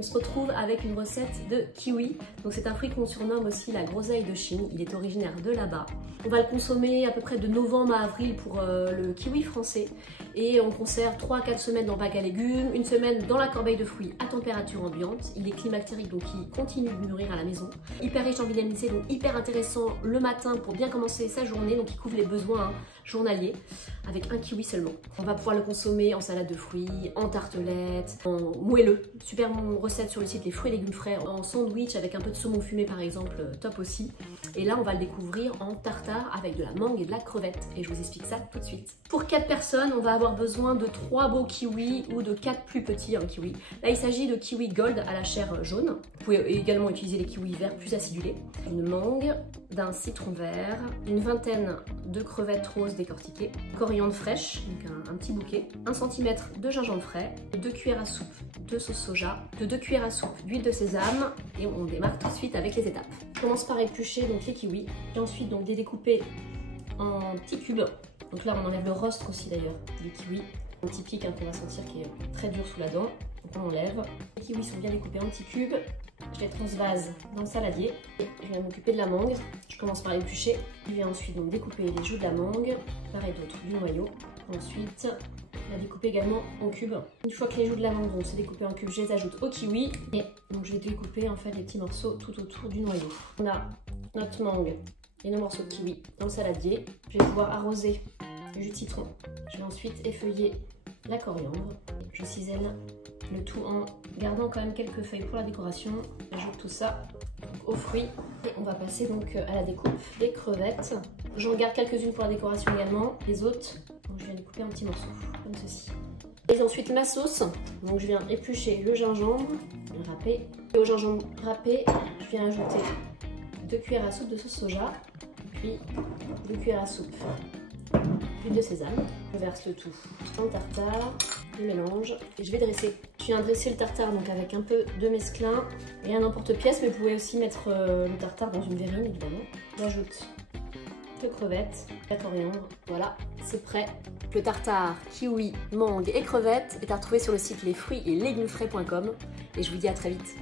On se retrouve avec une recette de kiwi. Donc c'est un fruit qu'on surnomme aussi la groseille de Chine. Il est originaire de là-bas. On va le consommer à peu près de novembre à avril pour le kiwi français. Et on conserve 3 à 4 semaines dans le bac à légumes, une semaine dans la corbeille de fruits à température ambiante. Il est climactérique, donc il continue de mûrir à la maison. Hyper riche en vitamine C, donc hyper intéressant le matin pour bien commencer sa journée. Donc il couvre les besoins journaliers avec un kiwi seulement. On va pouvoir le consommer en salade de fruits, en tartelette, en moelleux. Super recette sur le site Les Fruits et Légumes Frais, en sandwich avec un peu de saumon fumé par exemple, top aussi. Et là on va le découvrir en tartare avec de la mangue et de la crevette. Et je vous explique ça tout de suite. Pour 4 personnes, on va avoir besoin de 3 beaux kiwis ou de 4 plus petits kiwis. Là il s'agit de kiwi gold à la chair jaune. Vous pouvez également utiliser les kiwis verts plus acidulés. Une mangue, d'un citron vert, une vingtaine de crevettes roses décortiquées, coriandre fraîche, donc un petit bouquet, 1 cm de gingembre frais, 2 cuillères à soupe de sauce soja, 2 cuillères à soupe d'huile de sésame et on démarre tout de suite avec les étapes. Je commence par éplucher donc les kiwis et ensuite donc les découper en petits cubes. Donc là on enlève le rostre aussi d'ailleurs des kiwis, un petit pic qu'on va sentir qui est très dur sous la dent, donc on enlève. Les kiwis sont bien découpés en petits cubes. Je les transvase dans le saladier et je vais m'occuper de la mangue. Je commence par l'éplucher. Je vais ensuite donc découper les joues de la mangue, part et d'autre du noyau. Ensuite, la découper également en cubes. Une fois que les joues de la mangue vont se découper en cubes, je les ajoute au kiwi et donc je vais découper en fait les petits morceaux tout autour du noyau. On a notre mangue et nos morceaux de kiwi dans le saladier. Je vais pouvoir arroser du jus de citron. Je vais ensuite effeuiller la coriandre. Je cisèle le tout en gardant quand même quelques feuilles pour la décoration. J'ajoute tout ça aux fruits et on va passer donc à la découpe des crevettes. J'en garde quelques-unes pour la décoration également. Les autres, donc je viens découper en petits morceaux comme ceci. Et ensuite ma sauce, donc je viens éplucher le gingembre, le râper. Et au gingembre râpé, je viens ajouter 2 cuillères à soupe de sauce soja, puis 2 cuillères à soupe d'huile de sésame. Je verse le tout en tartare, je mélange et je vais dresser. Je viens dresser le tartare donc avec un peu de mesclun et un emporte-pièce, mais vous pouvez aussi mettre le tartare dans une verrine évidemment. J'ajoute 2 crevettes, la coriandre, voilà, c'est prêt. Le tartare, kiwi, mangue et crevettes est à retrouver sur le site lesfruitsetlegumesfrais.com et je vous dis à très vite.